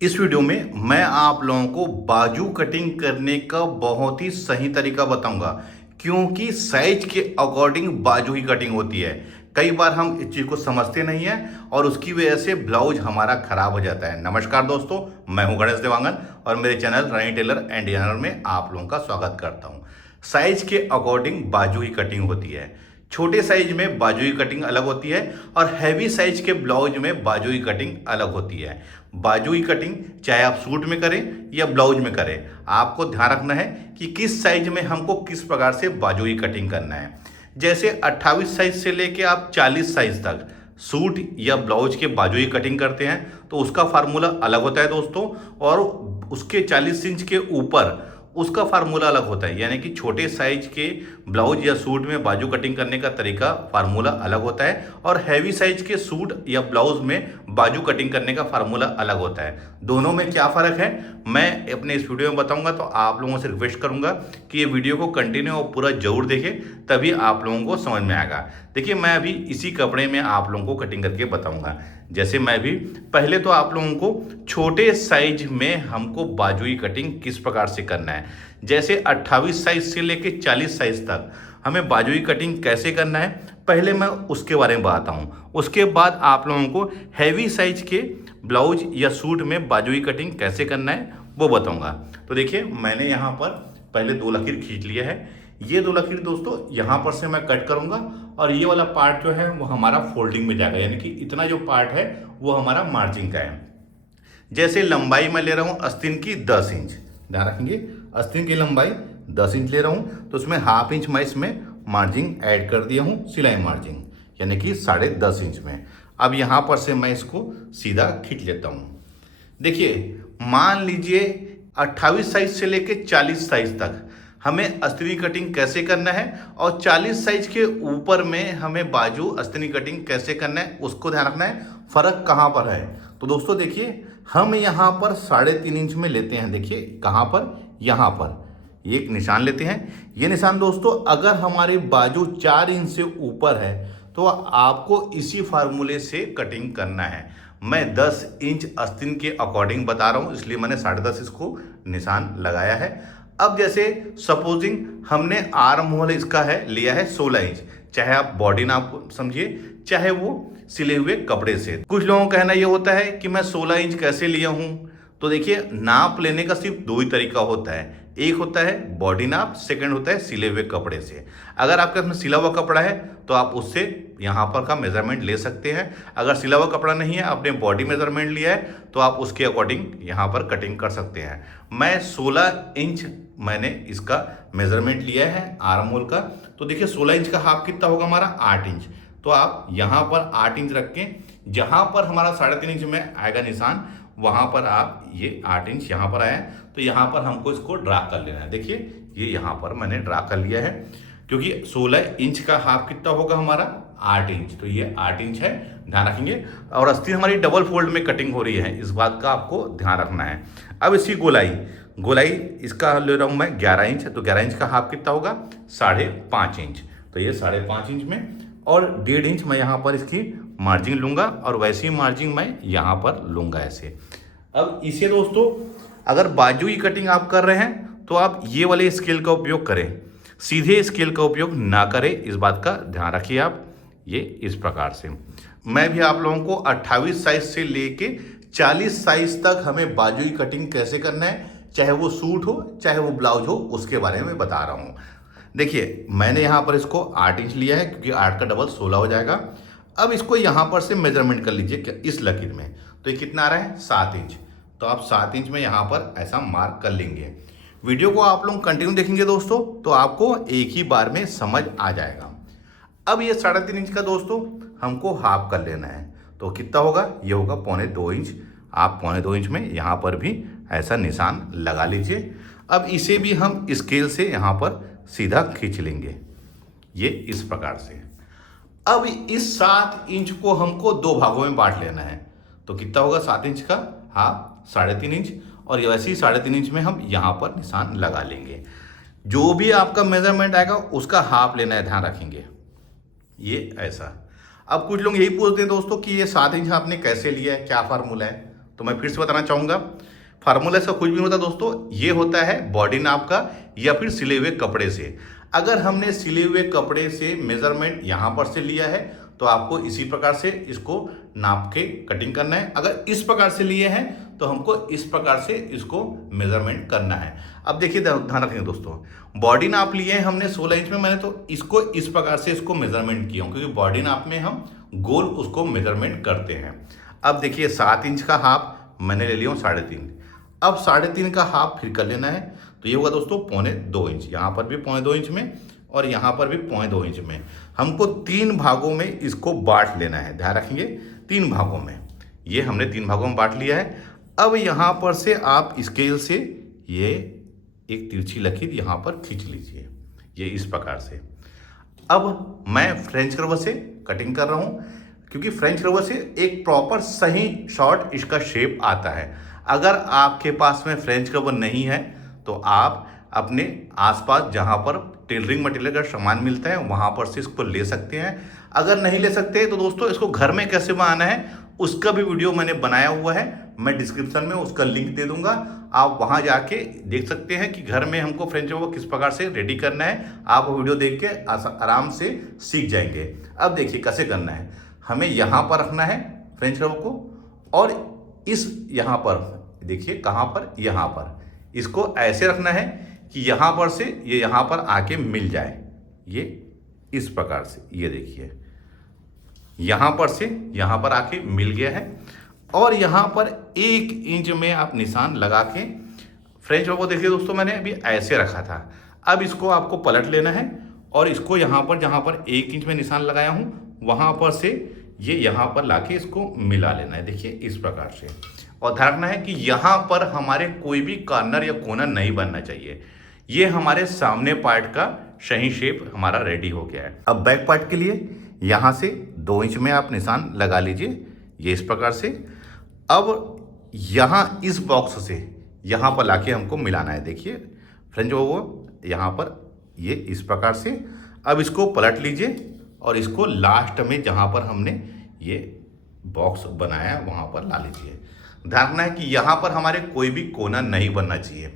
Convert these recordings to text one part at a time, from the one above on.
इस वीडियो में मैं आप लोगों को बाजू कटिंग करने का बहुत ही सही तरीका बताऊंगा, क्योंकि साइज के अकॉर्डिंग बाजू की कटिंग होती है। कई बार हम इस चीज़ को समझते नहीं हैं और उसकी वजह से ब्लाउज हमारा खराब हो जाता है। नमस्कार दोस्तों, मैं हूं गणेश देवांगन और मेरे चैनल रनी टेलर एंड डिजाइनर में आप लोगों का स्वागत करता हूं। साइज के अकॉर्डिंग बाजू की कटिंग होती है। छोटे साइज में बाजू की कटिंग अलग होती है और हैवी साइज के ब्लाउज में बाजू की कटिंग अलग होती है। बाजू की कटिंग चाहे आप सूट में करें या ब्लाउज में करें, आपको ध्यान रखना है कि किस साइज में हमको किस प्रकार से बाजू की कटिंग करना है। जैसे 28 साइज से लेके आप 40 साइज तक सूट या ब्लाउज के बाजू की कटिंग करते हैं तो उसका फार्मूला अलग होता है दोस्तों, और उसके 40 इंच के ऊपर उसका फार्मूला अलग होता है। यानी कि छोटे साइज के ब्लाउज या सूट में बाजू कटिंग करने का तरीका फार्मूला अलग होता है और हैवी साइज के सूट या ब्लाउज में बाजू कटिंग करने का फार्मूला अलग होता है। दोनों में क्या फ़र्क है मैं अपने इस वीडियो में बताऊंगा, तो आप लोगों से रिक्वेस्ट करूंगा कि ये वीडियो को कंटिन्यू और पूरा जरूर देखें, तभी आप लोगों को समझ में आएगा। देखिए, मैं अभी इसी कपड़े में आप लोगों को कटिंग करके बताऊंगा। जैसे मैं भी पहले तो आप लोगों को छोटे साइज में हमको बाजू की कटिंग किस प्रकार से करना है, जैसे 28 साइज से लेके 40 साइज तक हमें बाजू की कटिंग कैसे करना है, पहले मैं उसके बारे में बताता हूँ। उसके बाद आप लोगों को हैवी साइज के ब्लाउज या सूट में बाजू की कटिंग कैसे करना है वो बताऊँगा। तो देखिए, मैंने यहाँ पर पहले 2 लकीर खींच लिया है। ये 2 लकीर दोस्तों यहाँ पर से मैं कट करूँगा और ये वाला पार्ट जो है वो हमारा फोल्डिंग में जाएगा, यानी कि इतना जो पार्ट है वो हमारा मार्जिन का है। जैसे लंबाई मैं ले रहा हूँ आस्तीन की 10 इंच, ध्यान रखेंगे आस्तीन की लंबाई 10 इंच ले रहा हूँ, तो उसमें हाफ इंच मैं इसमें मार्जिन ऐड कर दिया हूँ, सिलाई मार्जिन, यानी कि 10.5 इंच में। अब यहाँ पर से मैं इसको सीधा खींच लेता हूँ। देखिए, मान लीजिए 28 साइज से लेके 40 साइज तक हमें अस्तीनी कटिंग कैसे करना है और 40 साइज के ऊपर में हमें बाजू अस्तीनी कटिंग कैसे करना है उसको ध्यान रखना है। फर्क कहाँ पर है तो दोस्तों देखिए, हम यहाँ पर 3.5 इंच में लेते हैं। देखिए कहाँ पर, यहाँ पर ये एक निशान लेते हैं। ये निशान दोस्तों अगर हमारी बाजू 4 इंच से ऊपर है तो आपको इसी फार्मूले से कटिंग करना है। मैं 10 इंच आस्तीन के अकॉर्डिंग बता रहा हूँ, इसलिए मैंने 10.5 इसको निशान लगाया है। अब जैसे सपोजिंग हमने आर्म होल इसका है लिया है 16 इंच, चाहे आप बॉडी नाप समझिए चाहे वो सिले हुए कपड़े से। कुछ लोगों का कहना ये होता है कि मैं 16 इंच कैसे लिया हूँ, तो देखिए नाप लेने का सिर्फ 2 ही तरीका होता है। एक होता है बॉडी नाप, सेकंड होता है सिले हुए कपड़े से। अगर आपके पास सिला हुआ कपड़ा है तो आप उससे यहाँ पर का मेजरमेंट ले सकते हैं। अगर सिला हुआ कपड़ा नहीं है, आपने बॉडी मेजरमेंट लिया है, तो आप उसके अकॉर्डिंग यहाँ पर कटिंग कर सकते हैं। मैं 16 इंच मैंने इसका मेजरमेंट लिया है आर्म होल का। तो देखिए 16 इंच का हाफ कितना होगा हमारा 8 इंच। तो आप यहाँ पर 8 इंच रख के जहाँ पर हमारा 3.5 इंच में आएगा निशान, वहाँ पर आप ये 8 इंच यहाँ पर आया, तो यहाँ पर हमको इसको ड्रा कर लेना है। देखिए ये यहाँ पर मैंने ड्रा कर लिया है, क्योंकि 16 इंच का हाफ कितना होगा हमारा 8 इंच, तो ये 8 इंच है, ध्यान रखेंगे। और आस्तीन हमारी डबल फोल्ड में कटिंग हो रही है, इस बात का आपको ध्यान रखना है। अब इसकी गोलाई इसका ले रहा हूँ मैं 11 इंच, तो 11 इंच का हाफ कितना होगा 5.5 इंच, तो ये 5.5 इंच में, और 1.5 इंच मैं यहाँ पर इसकी मार्जिन लूँगा और वैसे ही मार्जिन मैं यहाँ पर लूँगा ऐसे। अब इसे दोस्तों अगर बाजू की कटिंग आप कर रहे हैं तो आप ये वाले स्केल का उपयोग करें, सीधे स्केल का उपयोग ना करें, इस बात का ध्यान रखिए आप। ये इस प्रकार से मैं भी आप लोगों को 28 साइज से लेके 40 साइज तक हमें बाजू की कटिंग कैसे करना है, चाहे वो सूट हो चाहे वो ब्लाउज हो, उसके बारे में बता रहा हूँ। देखिए मैंने यहाँ पर इसको 8 इंच लिया है, क्योंकि 8 का डबल 16 हो जाएगा। अब इसको यहाँ पर से मेजरमेंट कर लीजिए इस लकीर में, तो ये कितना आ रहा है 7 इंच, तो आप 7 इंच में यहाँ पर ऐसा मार्क कर लेंगे। वीडियो को आप लोग कंटिन्यू देखेंगे दोस्तों तो आपको एक ही बार में समझ आ जाएगा। अब ये 3.5 इंच का दोस्तों हमको हाफ कर लेना है, तो कितना होगा, ये होगा 1.25 इंच। आप 1.25 इंच में यहाँ पर भी ऐसा निशान लगा लीजिए। अब इसे भी हम स्केल से यहाँ पर सीधा खींच लेंगे, ये इस प्रकार से। अब इस 7 इंच को हमको 2 भागों में बांट लेना है, तो कितना होगा 7 इंच का हाफ 3.5 इंच, और वैसे ही 3.5 इंच में हम यहाँ पर निशान लगा लेंगे। जो भी आपका मेजरमेंट आएगा उसका हाफ लेना है, ध्यान रखेंगे ये ऐसा। अब कुछ लोग यही पूछते हैं दोस्तों कि ये 7 इंच आपने कैसे लिया है, क्या फार्मूला है, तो मैं फिर से बताना चाहूँगा, फार्मूला इसका कुछ भी नहीं होता दोस्तों, ये होता है बॉडी नाप का या फिर सिले हुए कपड़े से। अगर हमने सिले हुए कपड़े से मेजरमेंट यहाँ पर से लिया है तो आपको इसी प्रकार से इसको नाप के कटिंग करना है। अगर इस प्रकार से लिए हैं तो हमको इस प्रकार से इसको मेजरमेंट करना है। अब देखिए ध्यान रखेंगे दोस्तों, बॉडी नाप लिए हैं हमने 16 इंच में, मैंने तो इसको इस प्रकार से इसको मेजरमेंट किया हूँ क्योंकि बॉडी नाप में हम गोल उसको मेजरमेंट करते हैं। अब देखिए 7 इंच का हाफ मैंने ले लिया हूँ 3.5। अब 3.5 का हाफ फिर कर लेना है, तो ये होगा दोस्तों 2.25 इंच। यहाँ पर भी 2.25 इंच में और यहाँ पर भी 2.25 इंच में। हमको 3 भागों में इसको बांट लेना है, ध्यान रखेंगे 3 भागों में। ये हमने 3 भागों में बांट लिया है। अब यहाँ पर से आप स्केल से ये एक तिरछी लकीर यहाँ पर खींच लीजिए, ये इस प्रकार से। अब मैं फ्रेंच कर्व से कटिंग कर रहा हूँ क्योंकि फ्रेंच कर्व से एक प्रॉपर सही शॉर्ट इसका शेप आता है। अगर आपके पास में फ्रेंच कर्व नहीं है तो आप अपने आसपास जहाँ पर टेलरिंग मटेरियल का सामान मिलता है वहाँ पर से इसको ले सकते हैं। अगर नहीं ले सकते तो दोस्तों इसको घर में कैसे बनाना है उसका भी वीडियो मैंने बनाया हुआ है, मैं डिस्क्रिप्शन में उसका लिंक दे दूंगा, आप वहाँ जाके देख सकते हैं कि घर में हमको फ्रेंच कर्व किस प्रकार से रेडी करना है। आप वीडियो देख के आराम से सीख जाएंगे। अब देखिए कैसे करना है, हमें यहाँ पर रखना है फ्रेंच कर्व को और इस यहाँ पर देखिए कहाँ पर, यहाँ पर इसको ऐसे रखना है कि यहाँ पर से ये यहाँ पर आके मिल जाए, ये इस प्रकार से। ये देखिए यहाँ पर से यहाँ पर आके मिल गया है और यहाँ पर 1 इंच में आप निशान लगा के फ्रेंच कर्व को देखिए दोस्तों मैंने अभी ऐसे रखा था। अब इसको आपको पलट लेना है और इसको यहाँ पर जहाँ पर 1 इंच में निशान लगाया हूँ वहाँ पर से ये यहाँ पर लाके इसको मिला लेना है, देखिए इस प्रकार से। और ध्यान रखना है कि यहाँ पर हमारे कोई भी कॉर्नर या कोना नहीं बनना चाहिए। ये हमारे सामने पार्ट का सही शेप हमारा रेडी हो गया है। अब बैक पार्ट के लिए यहाँ से 2 इंच में आप निशान लगा लीजिए, ये इस प्रकार से। अब यहाँ इस बॉक्स से यहाँ पर लाके हमको मिलाना है, देखिए फ्रेंच वो यहाँ पर ये इस प्रकार से। अब इसको पलट लीजिए और इसको लास्ट में जहाँ पर हमने ये बॉक्स बनाया वहाँ पर ला लीजिए। ध्यान रखना है कि यहाँ पर हमारे कोई भी कोना नहीं बनना चाहिए।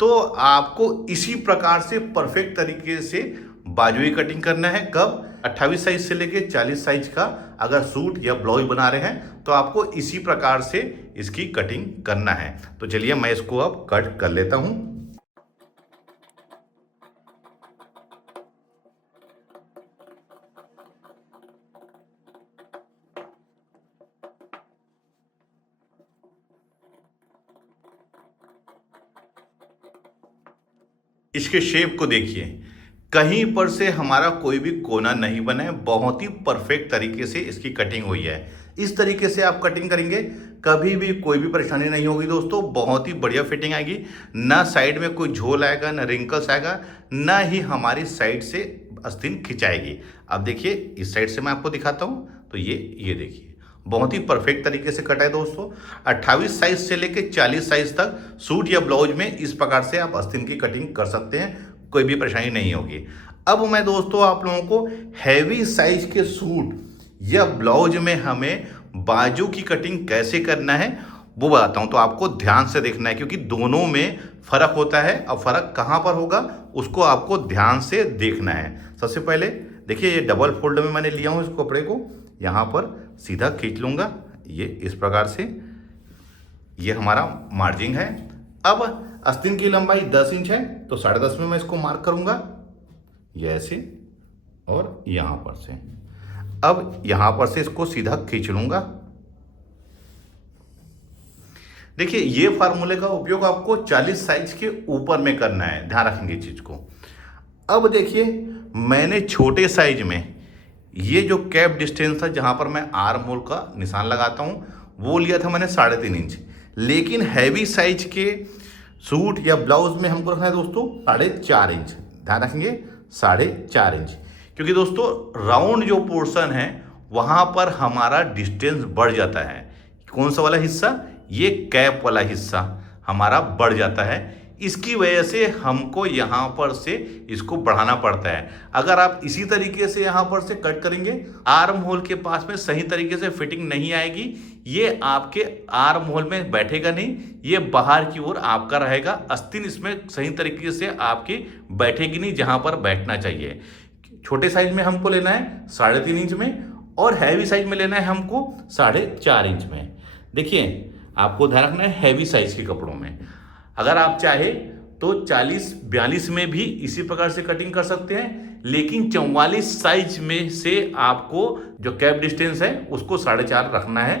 तो आपको इसी प्रकार से परफेक्ट तरीके से बाजुई कटिंग करना है। कब? 28 साइज से लेके 40 साइज का अगर सूट या ब्लाउज बना रहे हैं तो आपको इसी प्रकार से इसकी कटिंग करना है। तो चलिए मैं इसको अब कट कर लेता हूं। इसके शेप को देखिए, कहीं पर से हमारा कोई भी कोना नहीं बना है, बहुत ही परफेक्ट तरीके से इसकी कटिंग हुई है। इस तरीके से आप कटिंग करेंगे कभी भी कोई भी परेशानी नहीं होगी दोस्तों, बहुत ही बढ़िया फिटिंग आएगी। ना साइड में कोई झोल आएगा, ना रिंकल्स आएगा, ना ही हमारी साइड से आस्तीन खिंचाएगी। अब देखिए इस साइड से मैं आपको दिखाता हूँ, तो ये देखिए बहुत ही परफेक्ट तरीके से कटा है दोस्तों। 28 साइज से लेके 40 साइज तक सूट या ब्लाउज में इस प्रकार से आप आस्तीन की कटिंग कर सकते हैं, कोई भी परेशानी नहीं होगी। अब मैं दोस्तों आप लोगों को हैवी साइज के सूट या ब्लाउज में हमें बाजू की कटिंग कैसे करना है वो बताता हूं। तो आपको ध्यान से देखना है क्योंकि दोनों में फर्क होता है। अब फर्क कहां पर होगा उसको आपको ध्यान से देखना है। सबसे पहले देखिए ये डबल फोल्ड में मैंने लिया हूं इस कपड़े को, यहाँ पर सीधा खींच लूंगा, ये इस प्रकार से। ये हमारा मार्जिन है। अब आस्तीन की लंबाई 10 इंच है तो 10.5 में मैं इसको मार्क करूंगा, ये ऐसे और यहां पर से। अब यहां पर से इसको सीधा खींच लूंगा। देखिए ये फार्मूले का उपयोग आपको 40 साइज के ऊपर में करना है, ध्यान रखेंगे इस चीज को। अब देखिए मैंने छोटे साइज में ये जो कैप डिस्टेंस था जहां पर मैं आर्म होल का निशान लगाता हूं वो लिया था मैंने 3.5 इंच। लेकिन हैवी साइज के सूट या ब्लाउज में हमको रखना है दोस्तों 4.5 इंच, ध्यान रखेंगे 4.5 इंच। क्योंकि दोस्तों राउंड जो पोर्शन है वहां पर हमारा डिस्टेंस बढ़ जाता है। कौन सा वाला हिस्सा? ये कैप वाला हिस्सा हमारा बढ़ जाता है। इसकी वजह से हमको यहाँ पर से इसको बढ़ाना पड़ता है। अगर आप इसी तरीके से यहाँ पर से कट करेंगे, आर्म होल के पास में सही तरीके से फिटिंग नहीं आएगी, ये आपके आर्म होल में बैठेगा नहीं, ये बाहर की ओर आपका रहेगा। आस्तीन इसमें सही तरीके से आपकी बैठेगी नहीं जहाँ पर बैठना चाहिए। छोटे साइज में हमको लेना है 3.5 इंच में, और हैवी साइज में लेना है हमको 4.5 इंच में। देखिए, आपको ध्यान रखना है हैवी साइज के कपड़ों में। अगर आप चाहे तो 40-42 में भी इसी प्रकार से कटिंग कर सकते हैं, लेकिन 44 साइज में से आपको जो कैप डिस्टेंस है उसको 4.5 रखना है।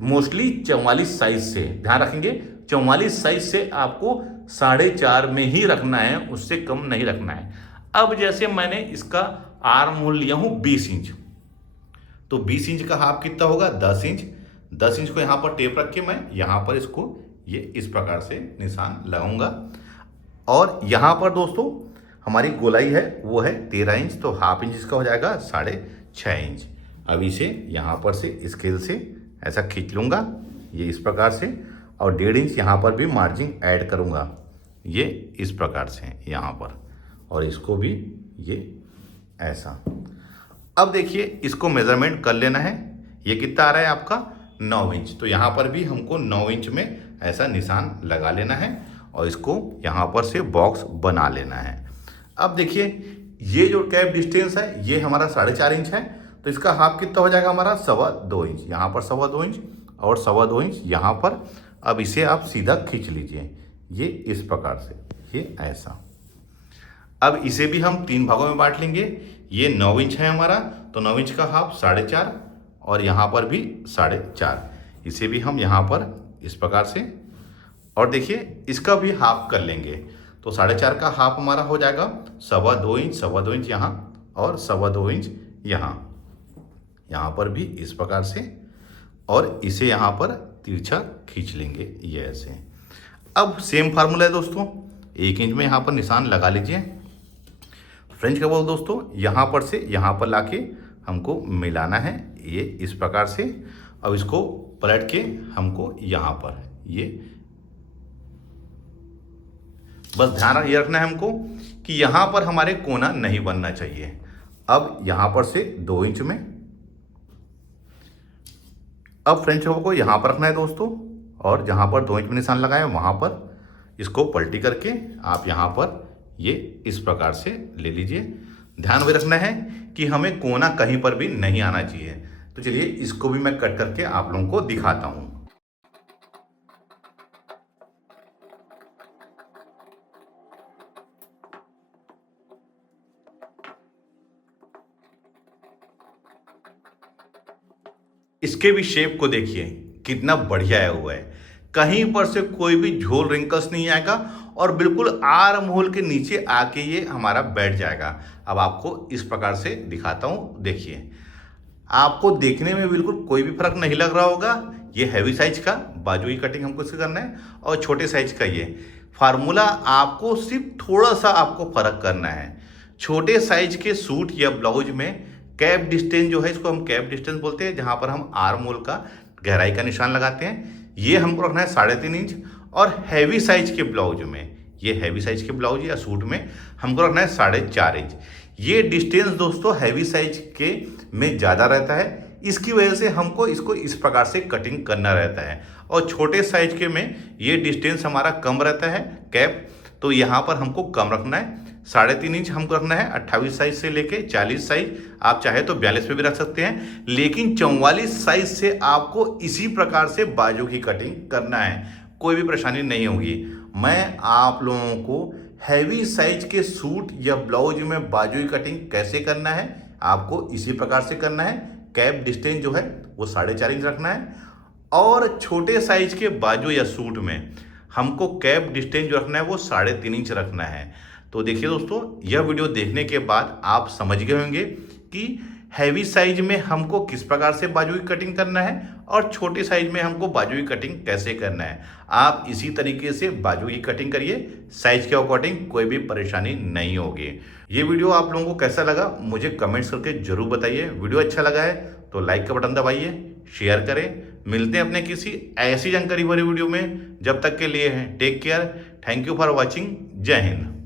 मोस्टली 44 साइज से ध्यान रखेंगे, 44 साइज से आपको 4.5 में ही रखना है, उससे कम नहीं रखना है। अब जैसे मैंने इसका आर्म होल लिया हूं 20 इंच, तो 20 इंच का हाफ कितना होगा 10 इंच। 10 इंच को यहाँ पर टेप रख के मैं यहाँ पर इसको ये इस प्रकार से निशान लगाऊंगा। और यहाँ पर दोस्तों हमारी गोलाई है वो है 13 इंच, तो हाफ इंच इसका हो जाएगा 6.5 इंच। अब इसे यहाँ पर से स्केल से ऐसा खींच लूँगा ये इस प्रकार से, और 1.5 इंच यहाँ पर भी मार्जिन ऐड करूँगा ये इस प्रकार से यहाँ पर, और इसको भी ये ऐसा। अब देखिए, इसको मेजरमेंट कर लेना है। ये कितना आ रहा है आपका 9 इंच, तो यहाँ पर भी हमको 9 इंच में ऐसा निशान लगा लेना है और इसको यहाँ पर से बॉक्स बना लेना है। अब देखिए, ये जो कैप डिस्टेंस है ये हमारा 4.5 इंच है, तो इसका हाफ कितना हो जाएगा हमारा 2.25 इंच। यहाँ पर 2.25 इंच और 2.25 इंच यहाँ पर। अब इसे आप सीधा खींच लीजिए ये इस प्रकार से, ये ऐसा। अब इसे भी हम 3 भागों में बांट लेंगे। ये 9 इंच है हमारा, तो 9 इंच का हाफ 4.5, और यहाँ पर भी 4.5। इसे भी हम यहाँ पर इस प्रकार से, और देखिए इसका भी हाफ कर लेंगे, तो 4.5 का हाफ हमारा हो जाएगा 2.25 इंच। 2.25 इंच यहाँ और 2.25 इंच यहाँ पर भी इस प्रकार से, और इसे यहाँ पर तिरछा खींच लेंगे ये ऐसे। अब सेम फार्मूला है दोस्तों, 1 इंच में यहाँ पर निशान लगा लीजिए। फ्रेंच कपड़ा दोस्तों यहाँ पर से यहाँ पर लाके हमको मिलाना है ये इस प्रकार से। अब इसको पलट के हमको यहाँ पर ये, बस ध्यान ये रखना है हमको कि यहाँ पर हमारे कोना नहीं बनना चाहिए। अब यहाँ पर से 2 इंच में, अब फ्रेंच कपड़ा को यहाँ पर रखना है दोस्तों, और जहाँ पर 2 इंच में निशान लगाए वहाँ पर इसको पलटी करके आप यहाँ पर ये इस प्रकार से ले लीजिए। ध्यान में रखना है कि हमें कोना कहीं पर भी नहीं आना चाहिए। तो चलिए इसको भी मैं कट करके आप लोगों को दिखाता हूँ। इसके भी शेप को देखिए कितना बढ़िया आया हुआ है, कहीं पर से कोई भी झोल रिंकल्स नहीं आएगा, और बिल्कुल आर्म होल के नीचे आके ये हमारा बैठ जाएगा। अब आपको इस प्रकार से दिखाता हूँ, देखिए आपको देखने में बिल्कुल कोई भी फर्क नहीं लग रहा होगा। ये हैवी साइज का बाजू की कटिंग हमको इससे करना है, और छोटे साइज का ये फार्मूला आपको सिर्फ थोड़ा सा आपको फर्क करना है। छोटे साइज के सूट या ब्लाउज में कैप डिस्टेंस जो है, इसको हम कैप डिस्टेंस बोलते हैं, जहां पर हम आर्म होल का गहराई का निशान लगाते हैं, ये हमको रखना है 3.5 इंच। और हैवी साइज के ब्लाउज में, ये हैवी साइज के ब्लाउज या सूट में हमको रखना है 4.5 इंच। ये डिस्टेंस दोस्तों हैवी साइज के में ज़्यादा रहता है, इसकी वजह से हमको इसको इस प्रकार से कटिंग करना रहता है। और छोटे साइज के में ये डिस्टेंस हमारा कम रहता है कैप, तो यहाँ पर हमको कम रखना है। 3.5 इंच हमको रखना है 28 साइज से लेके 40 साइज, आप चाहे तो 42 में भी रख सकते हैं, लेकिन 44 साइज से आपको इसी प्रकार से बाजू की कटिंग करना है, कोई भी परेशानी नहीं होगी। मैं आप लोगों को हैवी साइज के सूट या ब्लाउज में बाजू की कटिंग कैसे करना है, आपको इसी प्रकार से करना है। कैप डिस्टेंस जो है वो 4.5 इंच रखना है, और छोटे साइज के बाजू या सूट में हमको कैप डिस्टेंस जो रखना है वो 3.5 इंच रखना है। तो देखिए दोस्तों, यह वीडियो देखने के बाद आप समझ गए होंगे कि हैवी साइज में हमको किस प्रकार से बाजू की कटिंग करना है, और छोटे साइज में हमको बाजू की कटिंग कैसे करना है। आप इसी तरीके से बाजू की कटिंग करिए, साइज के अकॉर्डिंग कोई भी परेशानी नहीं होगी। ये वीडियो आप लोगों को कैसा लगा मुझे कमेंट्स करके जरूर बताइए। वीडियो अच्छा लगा है तो लाइक का बटन दबाइए, शेयर करें। मिलते हैं अपने किसी ऐसी जानकारी भरी वीडियो में। जब तक के लिए है take care. Thank you for watching. जय हिंद।